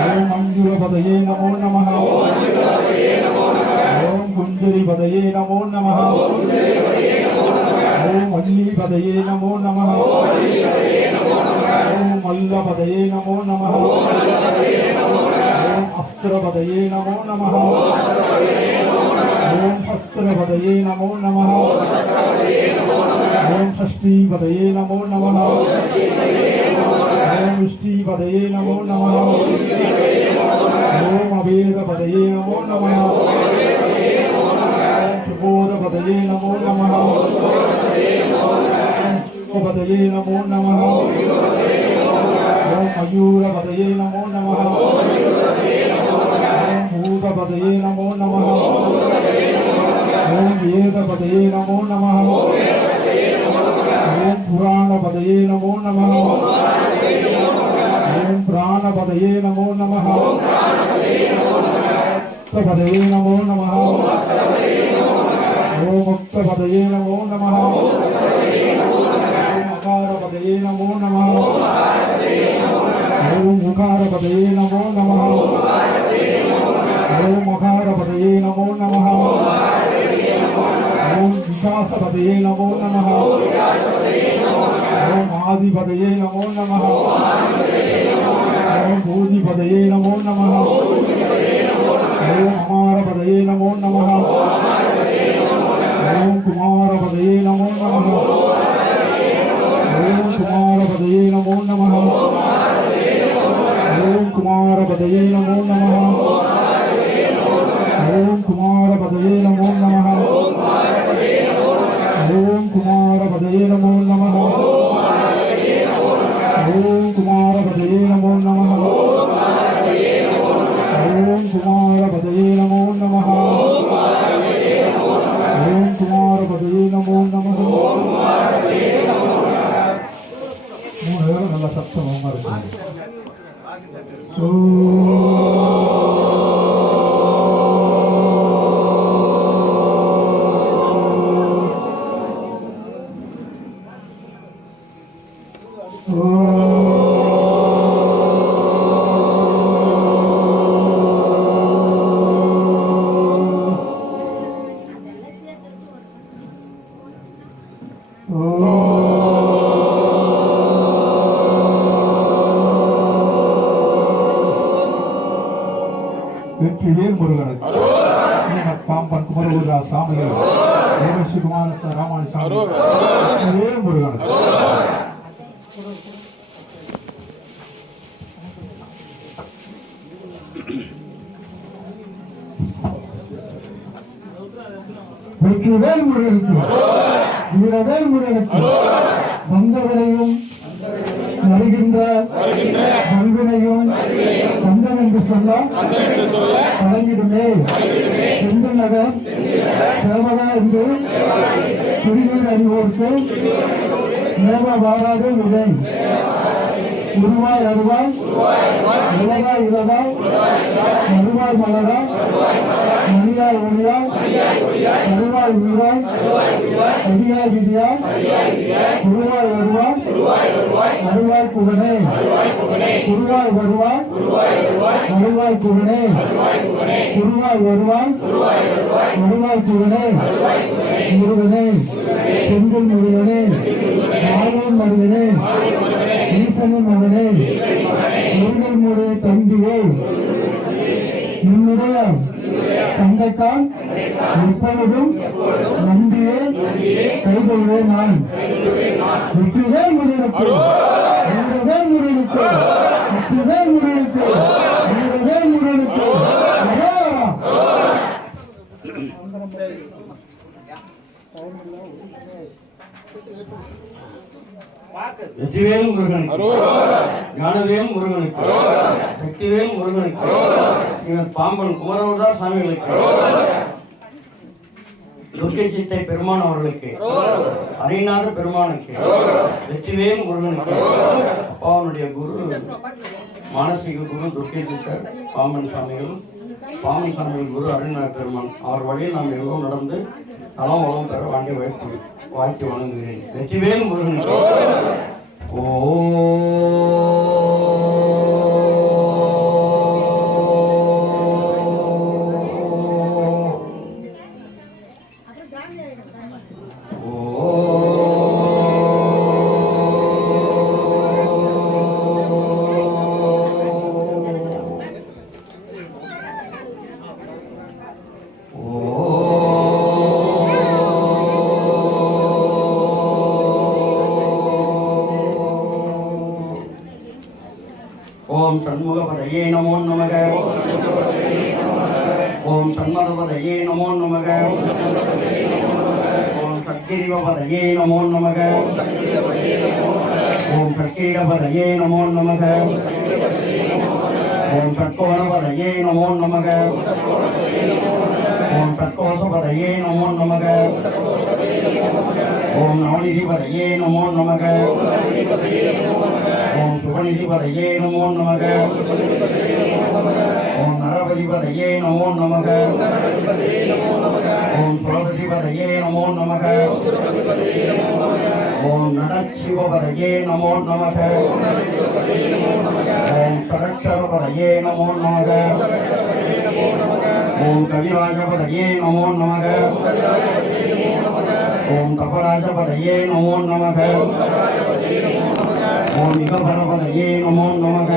ஓம் அஞ்சுரபதயே நமோ நமः. ஓம் குஞ்சரிபதயே நமோ நமः. ஓம் வல்லிபதயே நமோ நமः. ஓம் மல்லபதயே நமோ நமः. ஓம் அஸ்திரபதயே நமோ நமः. ஓம் சஸ்திரபதயே நமோ நமः. ஓம் ஷஷ்டிபதயே நமோ நமः. ஓம் விஷ்டிபதயே நமோ நமः. ஓம் அவேதபதயே நமோ நமः. ஓம் சுபோதபதயே பதயே நமோ நமः பதயே நமோ நமः ஓம் மயூர பதயே நமோ நமः ஓம் பூத பதயே நமோ நமः ஓம் வேத பதயே நமோ நமः ஓம் புராண பதயே நமோ நமः ஓம் பிராண பதயே நமோ நமः பதயே நமோ நமः ஓம் முக்த பதயே நமோ நமः ஓம் அகார பதயே நமோ நமः ஓம் உகார பதயே நமோ நமः ஓம் அகார பதயே நமோ நமः ஓம் விகாச பதயே நமோ நமः ஓம் ஆதி பதயே நமோ நமः ஓம் பூதி பதயே நமோ நமः ஓம் அமார பதயே நமோ நமः ஓம் குமார பதயே நமோ நமः ஓம் குமார பதயே நமோ நமः ஓம் குமார பதயே நமோ நமः ஓம் குமார பதயே நமோ நமः ஓம் குமார பதயே நமோ நமः ஓம் குமார பதயே நமோ நமः ஓம் குமார பதயே நமோ நமः ஓம் குமார பதயே நமோ நமः மூணு பேரும் நல்ல சத்தமாக இருக்கு. வெற்றிவேல் முருகனுக்கு பாம்பன் குமரகுருதா சாமிகள் தேவஸ்ரீ குமார ராமானி சாமி வெற்றிவேல் முருகனுக்கு வெற்றிவேல் முருகனுக்கு வீரவேல் முருகனுக்கு வந்தவரையும் வருகின்ற கல்வினையும் கந்தன் என்று சொல்ல பழகிடுமே செந்து நகர் தேவதா என்று குடிநீர் அறிவோருக்கு நேம வாராத விதை உருவாய் அருவாய் இளவாய் இளவாய் மறுவாய் மலராய் மணியாய் ஒளியாய் அருவாய் உயிராய் அடியாய் விதியாய் உருவாய் வருவாய் அருவாய் புகனே உருவாய் வருவாய் அருவாய் புகனே உருவாய் வருவாய் அருவாய் புகனே முருகனே செந்தில் முருகனே ஆரோன் மருகனே ஈசனின் மகனே முருகன் முறை தம்பியை என்னுடைய தந்தைக்கால் எப்பொழுதும் நம்பியே கைகொள்வேன் நான். வெற்றிவேல் முருகனுக்கு வீரவேல் முருகனுக்கு வெற்றிவேல் முருகனுக்கு வீரவேல் முருகனுக்கு வெற்றிவேல் முருகனுக்கு ஞானவேல் முருகனுக்கு சக்திவேல் முருகனுக்கு இவன் பாம்பன் குமரகுருதா சாமிகளுக்கு துர்க்கை சித்தை பெருமான் அவர்களுக்கு அரிநாத பெருமானுக்கு வெற்றிவேல் முருகனுக்கு அப்பாவனுடைய குரு மானசீக குரு துர்க்கை சித்தர் பாம்பன் சாமிகள் குரு அரிநாத பெருமான் அவர் வழியில் நாம் எல்லோரும் நடந்து நலம் வளம் பெற வேண்டிய வாழ்க்கை வணங்குகிறேன். வெற்றிவேல் முருகனுக்கு. ஓ ஓம் சண்முகபதையே நமோ நமக. ஓம் சண்மதபதையே நமோ நமக. ஓம் சக்கிரிவபதையே நமோ நமக. ஓம் சக்கீரபதையே நமோ நமக. ஓம் ஷட்கோணபதையே நமோ நமக. ஓம் ஷட்கோசபதையே நமோ நமக. ஓம் நவநிதிபதையே நமோ நமக. ஓம் சுபநிதிபதையே நமோ நமக. ஓம் நரபதிபதையே நமோ நமக. ஓம் சுரபதிபதையே நமோ நமக. ஓம் நடச்சிவபதையே நமோ நமக. ஓம் சரட்சரபதையே நமோ நமக. ஓம் கவிராஜபதையே நமோ நமக. ஓம் தபராஜபதையே நமோ நமக. ஓம் யுகபரபதையே நமோ நமக.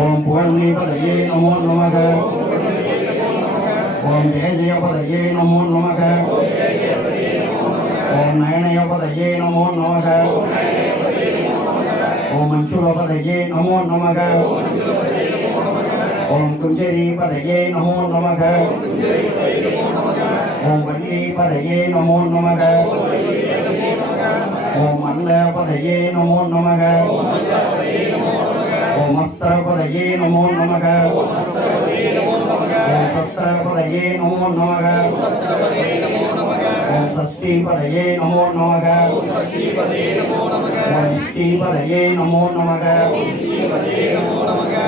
ஓம் புகழ்நீபதையே நமோ நமக. ஓம் ஜெயஜயபதையே நமோ நமக. ஓம் நயனயபதையே நமோ நமக. ஓம் மஞ்சுரபதையே நமோ நமக. ஓம் குஞ்சரீபதையே நமோ நமக. ஓம் வள்ளீபதையே நமோ நமக. ஓம் மல்லபதையே நமோ நமக. ஓம் அஸ்திரபதையே நமோ நமக. ஓம் சஸ்திரபதையே நமோ நமக. ஓம் சஷ்டிபதையே நமோ நமக. ஓம் இஷ்டிபதையே நமோ நமக.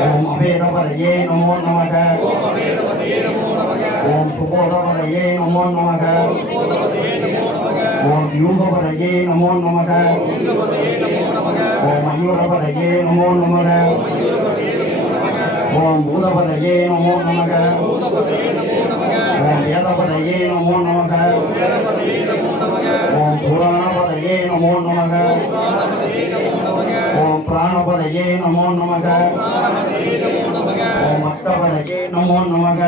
ஓம் அபேதபதையே நமோ நமக. ஓம் சுபோதபதையே நமோ நமக. ஓம் யூகபதையே நமோ நமக. ஓம் மயூரபதையே நமோ நமக. ஓம் பூதபதையே நமோ நமக. ஓம் வேதபதையே நமோ நமக. ஓம் புராணபதையே நமோ நமக. ஓம் பிராணபதையே நமோ நமக. ஓம் பக்தபதையே நமோ நமக.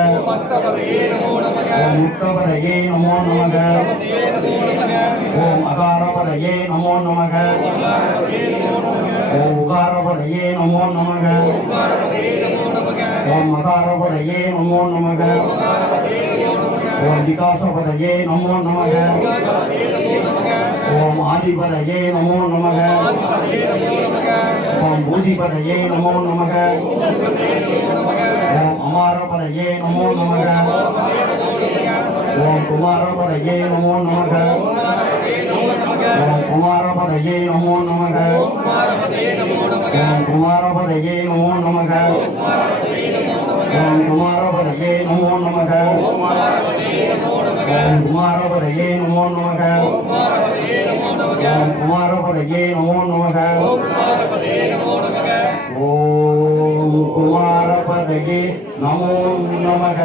ஓம் முக்தபதையே நமோ நமக. ஓம் அகாரபதையே நமோ நமக. ஓம் உகாரபதையே நமோ நமக. ஓம் மகாரபதையே நமோ நமக. ஓம் விகாசபதையே நமோ நமக. ஓம் ஆதிபதையே நமோ நமக. ஓம் பூதிபதையே நமோ நமக. ஓம் அமாரபதையே நமோ நமக. ஓம் குமாரபதையே நமோ நமக. ஓம் குமாரபதையே நமோ நமக. ஓம் குமாரபதையே நமோ நமக. ஓம் குமாரபதையே நமோ நமக. ஓம் குமாரபதையே நமோ நமக. ஓம் குமாரபதையே நமோ நமக. ஓம் குமாரபதையே நமோ நமக.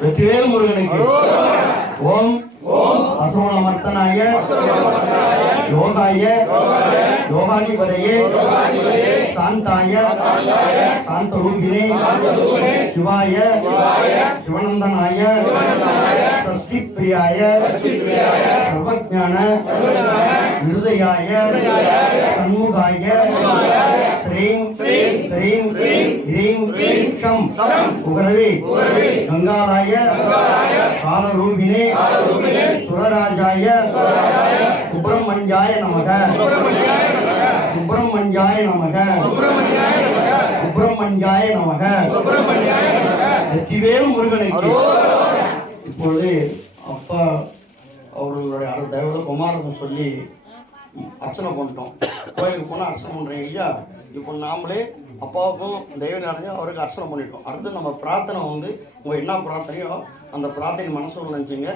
வெற்றிவேல் முருகனுக்கு. ஓம் அசுரமர்த்தனாய யோகாய யோகாதிபதையே சாந்தாய சாந்தரூபிணே சிவாய சிவநந்தனாய சஷ்டிப்பிரியாய சர்வஜான ஹிருதயாய சண்முகாய ஸ்ரீம் ஸ்ரீம் ஹ்ரீம் ஷம் உகரவே கங்காலாய காலரூபிணே சுரராஜாய சுப்பிரமணியாய நமக. சுப்பிரமணியாய நமக. சுப்பிரமணியாய நமக. வெற்றிவேல் முருகனுக்கு. இப்பொழுது அப்பா அவர்களுடைய தேவத குமாரத்தை சொல்லி அர்ச்சனை பண்ணிட்டோம். கோயிலுக்கு போனால் அர்ச்சனை பண்ணுறீங்க ஐயா, இப்போ நாமளே அப்பாவுக்கும் தெய்வம் அடைஞ்சு அவருக்கு அர்ச்சனை பண்ணிட்டோம். அடுத்து நம்ம பிரார்த்தனை வந்து உங்கள் என்ன பிரார்த்தனையோ அந்த பிரார்த்தனை மனசுல நினச்சிங்க.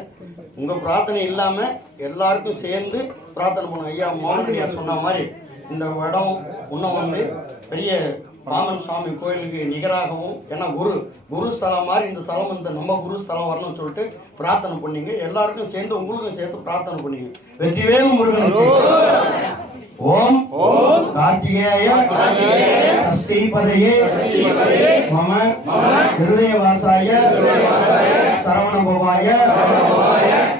உங்கள் பிரார்த்தனை இல்லாமல் எல்லாருக்கும் சேர்ந்து பிரார்த்தனை பண்ணுவோம். ஐயா மோகனடியார் சொன்ன மாதிரி இந்த இடம் இன்னும் வந்து பெரிய பாமன் சுவாமி கோயிலுக்கு நிகராகவும், ஏன்னா குரு ஸ்தலம் மாதிரி இந்த ஸ்தலம் இந்த நம்ம குரு ஸ்தலம் வரணும்னு சொல்லிட்டு பிரார்த்தனை பண்ணீங்க. எல்லாருக்கும் சேர்ந்து உங்களுக்கும் சேர்த்து பிரார்த்தனை பண்ணீங்க. வெற்றிவேல் முருகனுக்கு. ஓம் கார்த்திகேய ஷஷ்டிபதயே மம ஹிருதயவாசாய சரவணபவாய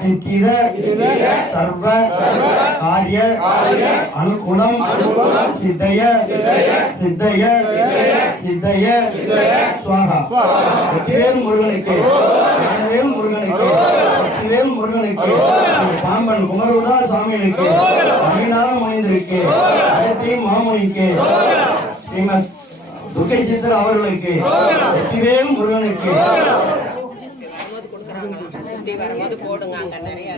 சித்தித சர்வ காரிய அனுகூலம் சித்தய சித்தய சித்தய சுவாகா. வெற்றிவேல் முருகனுக்கு, ஞானவேல் முருகனுக்கு, வெற்றிவேல் முருகனுக்கு, பாம்பன் குமரகுடா சாமிகளுக்கு, அமிநாத மனிதருக்கு, அகத்தி மாமுனிக்கு, ஸ்ரீமத் துர்க்கை சித்தர் அவர்களுக்கு, வெற்றிவேல் முருகனுக்கு. போடுங்க அங்க நிறைய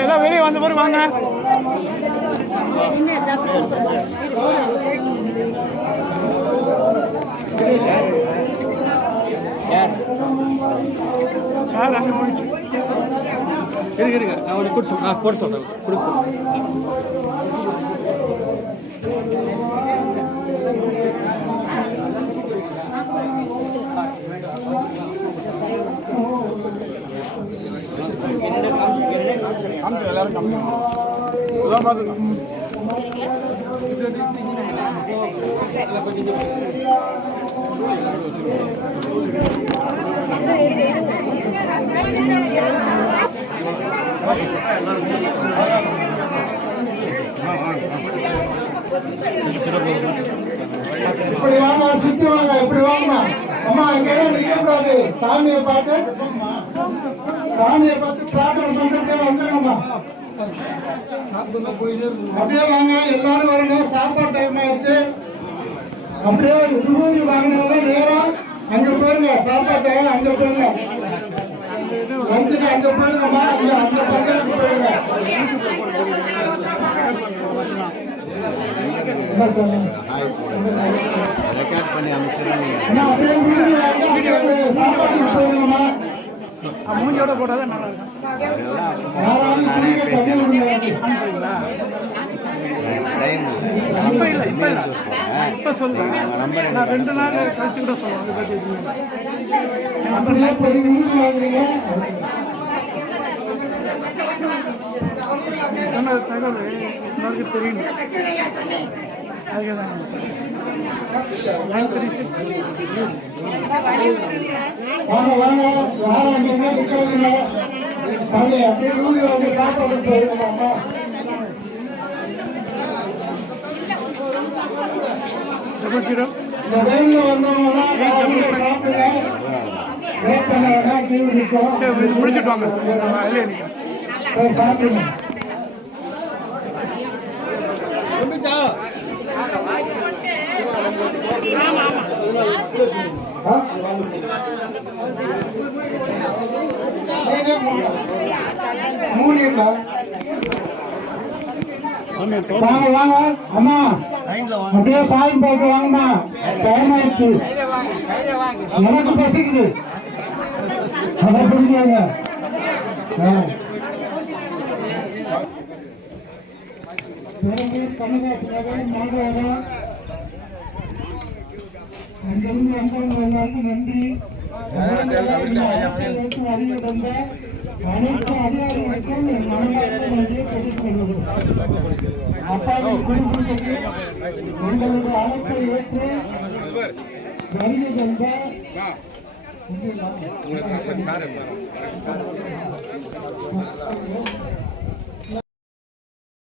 எல்லாம் வெளியே வந்த பிறகு வாங்க. சார் அங்கே போயிட்டு இருங்க, நான் உனக்கு போட சொல்றேன். இப்படி வாங்க, சுத்தி வாங்க, இப்படி வாங்க. அம்மா அங்கே நிற்கக்கூடாது. சாமியை பார்த்து பிரார்த்தனை பண்ணிட்டு வந்துருங்கம்மா. அப்படியே வாங்க, எல்லாரும் வரணும். சாப்பாடு டைம் ஆயிடுச்சு. அப்படியே விபூதி வாங்கினவங்க நேரம் அங்க போயிருங்க. சாப்பாடு டைம் அங்க போயிருங்க. லஞ்சுக்கு அங்க போயிருங்கம்மா. அந்த பந்தலுக்கு போயிருங்க. மூஞ்சோட போட்டாதான் நல்லா இருக்கும். இப்ப சொல்றேன், நான் 2 நாள் கழிச்சு கூட சொல்லுவேன். சொன்ன தகவல் எல்லாருக்கும் தெரியும். அதுக்குதான் வாங்க வாங்க, யாரும் அங்கே என்ன நிற்காதீங்க. அப்படியே ஊதி வந்து சாப்பாடு போயிருக்கோம்மா. இந்த வெயில்ல வந்தவங்கன்னா சாப்பிடுங்க. வெயிட் பண்ண வேண்டாம், டிவி நிற்கும். முடிச்சுட்டு வாங்க, சாப்பிடுங்க. வாங்க வாங்க அம்மா, அப்படியே சாமி போட்டு வாங்கம்மா. டைம் ஆயிடுச்சு, எனக்கு பசிக்குது. அதை புரிஞ்சுங்க. அங்கிருந்து வந்தவங்க எல்லாருக்கும் நன்றி. அனைத்து அதிகாரிகளுக்கும் என் மனமார்ந்த நன்றியை தெரிவித்துக் கொள்கிறேன். அப்பாவின் குடும்பத்துக்கு எங்களுடைய அழைப்பை ஏற்று வருகை தந்த